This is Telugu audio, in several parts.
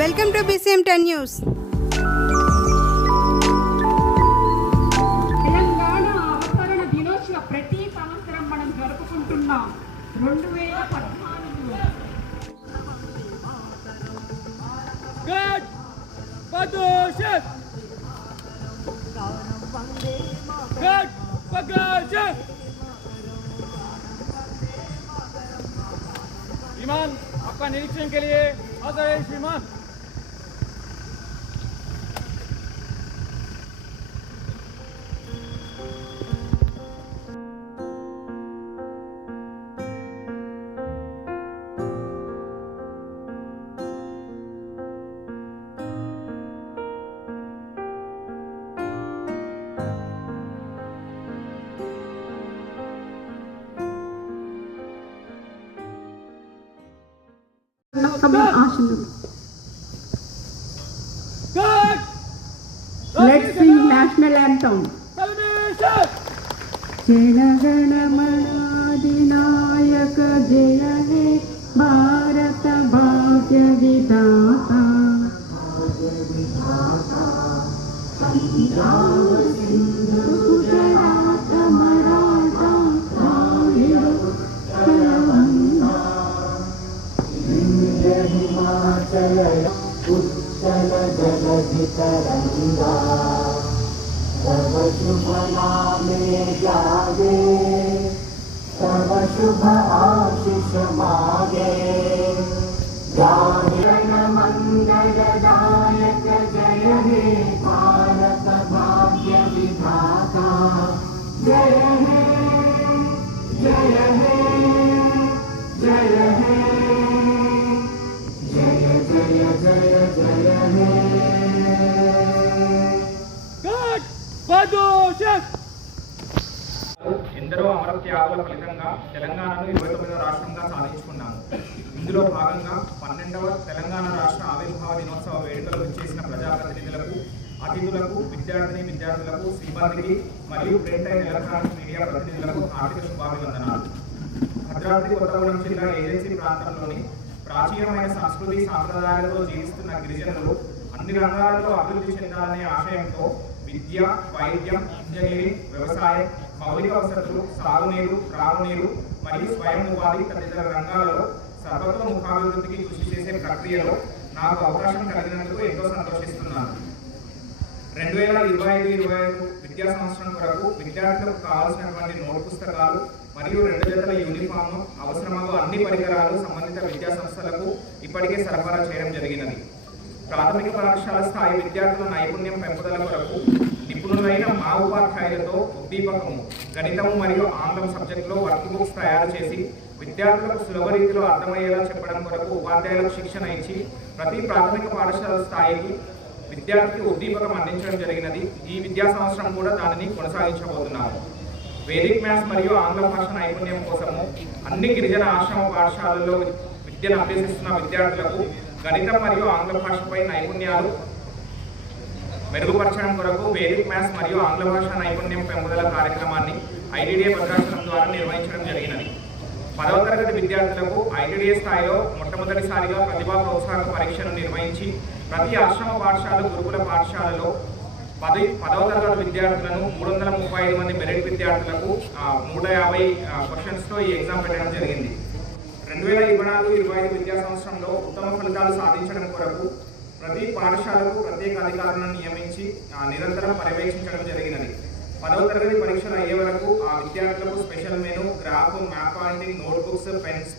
Welcome to BCM 10 news. Telangana అవతరణ దినోత్సవ ప్రతి సంవత్సరం మనం జరుపుకుంటున్నాం. 2014లో विमान आपका निरीक्षण के लिए आता है विमान। Let's sing national anthem. जनगणमनाधिनायक जय हे भारत भाग्य विधाता पंजाब सिंध गुजरात मराठा द्राविड़ कलंगा विंध्य हिमाचल उत्कल जलधि तरंगा तव शुभ नामे जागे तव शुभ आशीष मागे जन मंगलदायक जय हे भारत भाग्य विधाता जय हे जय हे जय हे जय जय जय जय हे। ఎందరో అమర త్యాగుల ఫలితంగా తెలంగాణను 29వ రాష్ట్రంగా సాధించుకున్నాము. ఇందులో భాగంగా 12వ తెలంగాణ రాష్ట్ర ఆవిర్భావ దినోత్సవ వేడుకలు చేసిన ప్రజాప్రతినిధులకు, అతిథులకు, విద్యార్థులకు, సిబ్బందికి మరియు ప్రింట్ అండ్ ఎలక్ట్రానిక్ మీడియా ప్రతినిధులకు హార్దిక శుభాభివందనాలు. భద్రాద్రి కొత్తగూడెం జిల్లా ఏజెన్సీ ప్రాంతంలోని ప్రాచీనమైన సంస్కృతి సాంప్రదాయాలతో జీవిస్తున్న గిరిజనులు అన్ని రంగాలలో అభివృద్ధి చెందాలనే ఆశయంతో విద్య, వైద్యం, ఇంజనీరింగ్, వ్యవసాయం, మౌలిక వసతులు, సాగునీరు, త్రాగునీరు మరియు స్వయం ఉపాధి తదితర రంగాలలో సర్వతోముఖాభివృద్ధికి కృషి చేసే ప్రక్రియలో నాకు అవకాశం కలిగినందుకు ఎంతో సంతోషిస్తున్నాను. 2025-26 విద్యా సంవత్సరం కొరకు విద్యార్థులకు కావాల్సినటువంటి నోట్ పుస్తకాలు మరియు 2 జతల యూనిఫామ్, అవసరమగు అన్ని పరికరాలు సంబంధిత విద్యా సంస్థలకు ఇప్పటికే సరఫరా చేయడం జరిగినది. ప్రాథమిక పాఠశాల స్థాయి విద్యార్థుల నైపుణ్యం పెంపుదల కొరకు నిపుణులైన మా ఉపాధ్యాయులతో ఉద్దీపకము, గణితము మరియు ఆంగ్లం సబ్జెక్టులో వర్క్ బుక్స్ తయారు చేసి విద్యార్థులకు సులభ రీతిలో అర్థమయ్యేలా చెప్పడం కొరకు ఉపాధ్యాయులకు శిక్షణ ఇచ్చి ప్రతి ప్రాథమిక పాఠశాల స్థాయికి విద్యార్థికి ఉద్దీపకం అందించడం జరిగినది. ఈ విద్యా సంవత్సరం కూడా దానిని కొనసాగించబోతున్నాము. వేదిక్ మ్యాథ్స్ మరియు ఆంగ్ల భాష నైపుణ్యం కోసము అన్ని గిరిజన ఆశ్రమ పాఠశాలల్లో విద్యను అభ్యసిస్తున్న విద్యార్థులకు గణితం మరియు ఆంగ్ల భాషపై నైపుణ్యాలు మెరుగుపరచడం కొరకు వేదిక్ మ్యాథ్స్ మరియు ఆంగ్ల భాష నైపుణ్యం పెంపుదల కార్యక్రమాన్ని IDDA భద్రాచలం ద్వారా నిర్వహించడం జరిగినది. 10వ తరగతి విద్యార్థులకు IDDA స్థాయిలో మొట్టమొదటిసారిగా ప్రతిభా ప్రోత్సాహక పరీక్షను నిర్వహించి ప్రతి ఆశ్రమ పాఠశాల, గురుకుల పాఠశాలలో 10వ తరగతి విద్యార్థులను 335 మంది మెరిట్ విద్యార్థులకు 150 క్వశ్చన్స్తో ఈ ఎగ్జామ్ పెట్టడం జరిగింది. 2024-25 విద్యా సంవత్సరంలో ఉత్తమ ఫలితాలు సాధించడం కొరకు ప్రతి పాఠశాలకు ప్రత్యేక అధికారులను నియమించి నిరంతరం పర్యవేక్షించడం జరిగినది. 10వ తరగతి పరీక్షలు అయ్యే వరకు ఆ విద్యార్థులకు special menu, graph, map pointing, notebooks,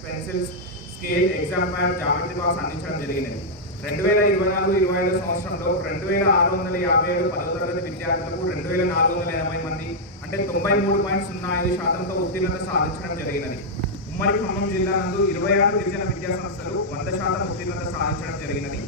pencils, scale, exam pad, geometry box అందించడం జరిగినది. 2024-25 సంవత్సరంలో 2657 10వ తరగతి విద్యార్థులకు 2480 మంది అంటే 93.05% ఉత్తీర్ణత సాధించడం జరిగినది. ఉమ్మడి ఖమ్మం జిల్లా నందు 26 గిరిజన విద్యా సంస్థలు 100% ఉత్తీర్ణత సాధించడం జరిగినది.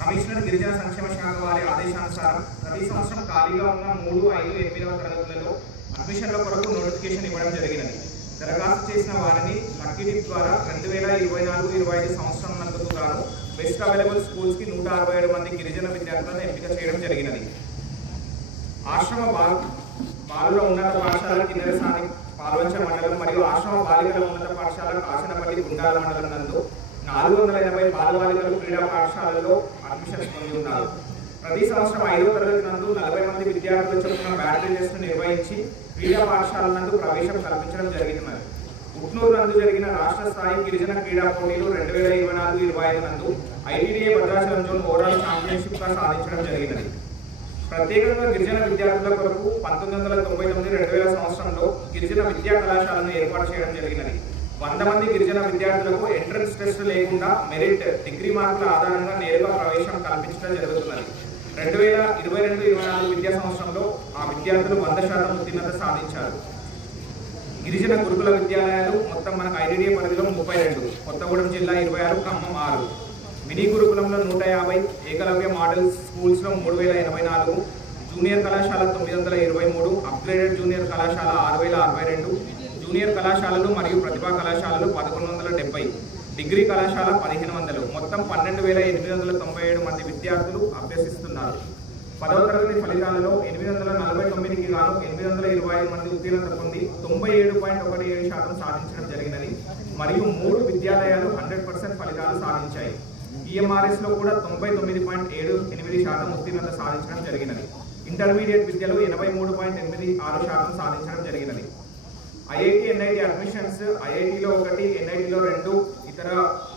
కమిషనర్ గిరిజన సంక్షేమ శాఖ వారి ఆదేశానుసారం ప్రతి సంవత్సరం ఖాళీగా ఉన్న 3, 5, 8వ తరగతులలో అడ్మిషన్ల కొరకు నోటిఫికేషన్ ఇవ్వడం జరిగినది. దరఖాస్తు చేసిన వారిని లక్కీ డిప్ ద్వారా 2024-25 సంవత్సరం నందుకు గాను బెస్ట్ అవైలబుల్ స్కూల్స్కి 167 మంది గిరిజన విద్యార్థులను ఎంపిక చేయడం జరిగినది. ఆశ్రమ బాలుర ఉన్నత పాఠశాల కిన్నెరసాని పాల్వంచ మండలం మరియు ఆశ్రమ బాలికల ఉన్నత పాఠశాల కాశనపల్లి గుండాల మండలం నందు 480 బాలబాలికలు క్రీడా పాఠశాలలో అడ్మిషన్స్ పొంది ఉన్నారు. ప్రతి సంవత్సరం 5వ తరగతి నందు 40 మంది విద్యార్థుల చొప్పున బ్యాటరీ టెస్ట్ నిర్వహించి క్రీడా పాఠశాల నందు ప్రవేశం కల్పించడం జరిగినది. ఉట్నూరు నందు జరిగిన రాష్ట్ర స్థాయి గిరిజన క్రీడా పోటీలు 2024-25 నందు ITDA Bhadrachalam zone overall championship గా సాధించడం జరిగినది. ప్రత్యేకంగా గిరిజన విద్యార్థుల కొరకు 1999-2000 సంవత్సరంలో గిరిజన విద్యా కళాశాలను ఏర్పాటు చేయడం జరిగినది. 100 మంది గిరిజన విద్యార్థులకు ఎంట్రన్స్ టెస్ట్ లేకుండా మెరిట్ డిగ్రీ మార్కుల ఆధారంగా నేరుగా ప్రవేశం కల్పించడం జరుగుతున్నది. 2022-24 విద్యా సంవత్సరంలో ఆ విద్యార్థులు 100% ఉత్తీర్ణత సాధించారు. గిరిజన గురుకుల విద్యాలయాలు మొత్తం మనకు ఐటీడీఏ పరిధిలో 32, కొత్తగూడెం జిల్లా 26, ఖమ్మం 6, మినీ గురుకులంలో 150, ఏకలవ్య మోడల్ స్కూల్స్లో 3084, జూనియర్ కళాశాల 923, అప్గ్రేడెడ్ జూనియర్ కళాశాల 6062, జూనియర్ కళాశాలలు మరియు ప్రతిభా కళాశాలలు 1170, డిగ్రీ కళాశాల 1500, మొత్తం 12897 మంది విద్యార్థులు అభ్యసిస్తున్నారు. 10వ తరగతి ఫలితాలలో 849కి గాను 825 మంది ఉత్తీర్ణత పొంది 97.17% సాధించడం జరిగినది. మరియు 3 విద్యాలయాలు 100% ఫలితాలు సాధించాయి. ఈఎంఆర్ఎస్ లో కూడా 99.78% ఉత్తీర్ణత సాధించడం జరిగినది. ఇంటర్మీడియట్ విద్యలో 83.86% సాధించడం జరిగినది. ఐఐటి ఎన్ఐటి అడ్మిషన్స్ ఐఐటిలో 1, ఎన్ఐటిలో 2, ఇతర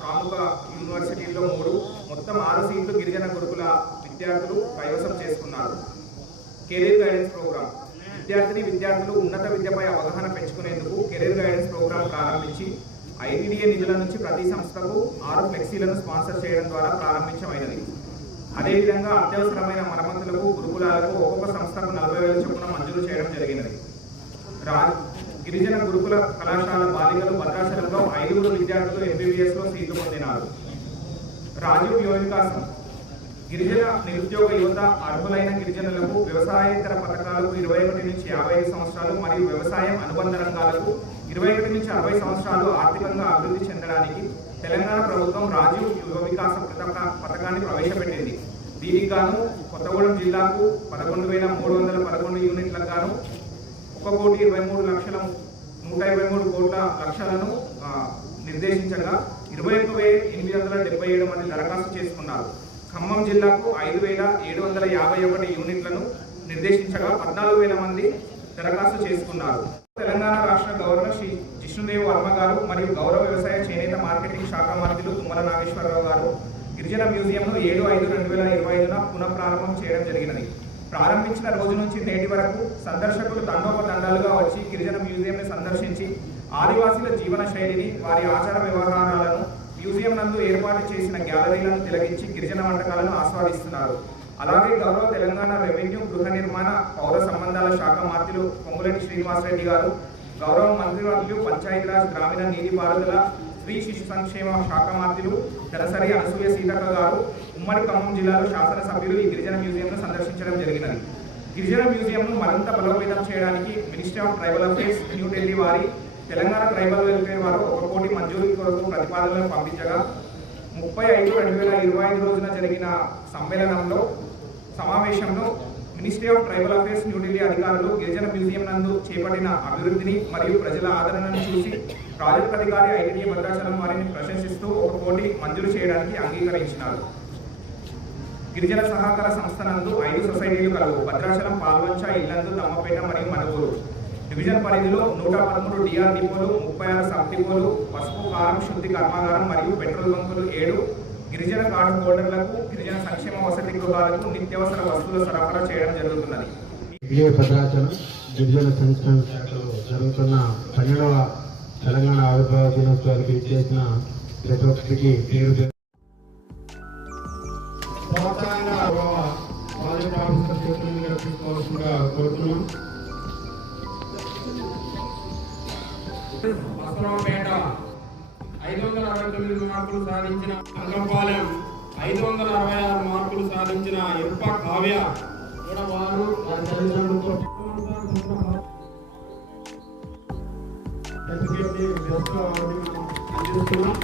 ప్రముఖ యూనివర్సిటీల్లో 3, మొత్తం 6 సీట్లు గిరిజన గురుకుల విద్యార్థులు కైవసం చేసుకున్నారు. కెరీర్ గైడెన్స్ ప్రోగ్రామ్ విద్యార్థులు ఉన్నత విద్యపై అవగాహన పెంచుకునేందుకు కెరీర్ గైడెన్స్ ప్రోగ్రామ్ ప్రారంభించి ఐటీడీఏ నిధుల నుంచి ప్రతి సంస్థకు 6 ఫ్లెక్సీలను స్పాన్సర్ చేయడం ద్వారా ప్రారంభించమైనది. అదేవిధంగా అత్యవసరమైన మరమ్మతులకు గురుకులాలకు ఒక్కొక్క సంస్థకు 40,000 చొప్పున మంజూరు చేయడం జరిగినది. గిరిజన గురుకుల కళాశాల బాలికలు భద్రాచలంలో 5 విద్యార్థులు MBBS లో సీట్లు పొందినారు. రాజీవ్ యువ వికాసం గిరిజన నిరుద్యోగ యువత అర్హులైన గిరిజనులకు వ్యవసాయేతర పథకాలకు 21 నుంచి 55 సంవత్సరాలు మరియు వ్యవసాయం అనుబంధ రంగాలకు 21 నుంచి 60 సంవత్సరాలు ఆర్థికంగా అభివృద్ధి చెందడానికి తెలంగాణ ప్రభుత్వం రాజీవ్ యువ వికాస పథకాన్ని ప్రవేశపెట్టింది. దీనికి గాను కొత్తగూడెం జిల్లాకు 11,311 యూనిట్లకు గాను 1,23,123,00,000 నిర్దేశించగా 21,877 మంది దరఖాస్తు చేసుకున్నారు. ఖమ్మం జిల్లాకు 5,751 యూనిట్లను నిర్దేశించగా 14,000 మంది దరఖాస్తు చేసుకున్నారు. తెలంగాణ రాష్ట్ర గవర్నర్ శ్రీ జిష్ణుదేవ్ వర్మ గారు మరియు గౌరవ వ్యవసాయ చేనేత మార్కెటింగ్ శాఖ మంత్రులు తుమ్మల నాగేశ్వరరావు గారు గిరిజన మ్యూజియంను 7/5/2025 పునః ప్రారంభం చేయడం జరిగినది. ప్రారంభించిన రోజు నుంచి నేటి వరకు సందర్శకులు తండోపతండాలుగా వచ్చి గిరిజన మ్యూజియంని సందర్శించి ఆదివాసీల జీవన శైలిని, వారి ఆచార వ్యవహారాలను, మ్యూజియం నందు ఏర్పాటు చేసిన గ్యాలరీలను తిలకించి గిరిజన వంటకాలను ఆస్వాదిస్తున్నారు. అలాగే గౌరవ తెలంగాణ రెవెన్యూ, గృహ నిర్మాణ, పౌర సంబంధాల శాఖ మంత్రులు పొంగులేటి శ్రీనివాసరెడ్డి గారు, గౌరవ మంత్రివర్యులు పంచాయతీరాజ్, గ్రామీణ నీటిపారుదల, స్త్రీ శిశు సంక్షేమ శాఖ మంత్రులు దళసరి అనసూయ సీతక్క గారు, ఉమ్మడి ఖమ్మం జిల్లాలో శాసనసభ్యులు ఈ గిరిజన మ్యూజియంను సందర్శించడం జరిగినది. గిరిజన మ్యూజియంను మరింత బలోపేతం చేయడానికి ministry of tribal affairs New Delhi వారి తెలంగాణ ట్రైబల్ వెల్ఫేర్ వారు 1 కోటి మంజూరు కొరకు ప్రతిపాదనలు పంపించగా 30/5/2025 రోజున జరిగిన సమావేశంలో ministry of tribal affairs New Delhi అధికారులు గిరిజన మ్యూజియం నందు చేపట్టిన అభివృద్ధిని మరియు ప్రజల ఆదరణను చూసి ప్రాజెక్ట్ అధికారి ఐటీడీఏ భద్రాచలం వారిని ప్రశంసిస్తూ 1 కోటి మంజూరు చేయడానికి అంగీకరించినారు. గిరిజన సహకార సంస్థ నందు 5 సొసైటీలు కలవు. భద్రాచలం, పాల్వంచ, ఇల్లందు, దమ్మపేట మరియు మనుగూరు డివిజన్ పరిధిలో 113 డిఆర్ డిపోలు, 36 సబ్ డిపోలు, పసుపు కారం శుద్ధి కర్మాగారం మరియు పెట్రోల్ బంకులు, 7 గిరిజన కార్డు హోల్డర్లకు గిరిజన సంక్షేమ వసతి గృహాలకు నిత్యావసర వస్తువులు సరఫరా చేయడం జరుగుతున్నది. భద్రాచలం గిరిజన సంక్షేమ శాఖలో జరుగుతున్న 12వ తెలంగాణ ఆవిర్భావ దినోత్సవానికి చేసిన ప్రతి ఒక్కరికి పేరు కోరుతున్నాం. బసరావుపేట 569 మార్కులు సాధించిన అంగంపాలెం 566 మార్కులు సాధించిన ఇరుప కావ్య కూడా వారు అందిస్తున్నాం.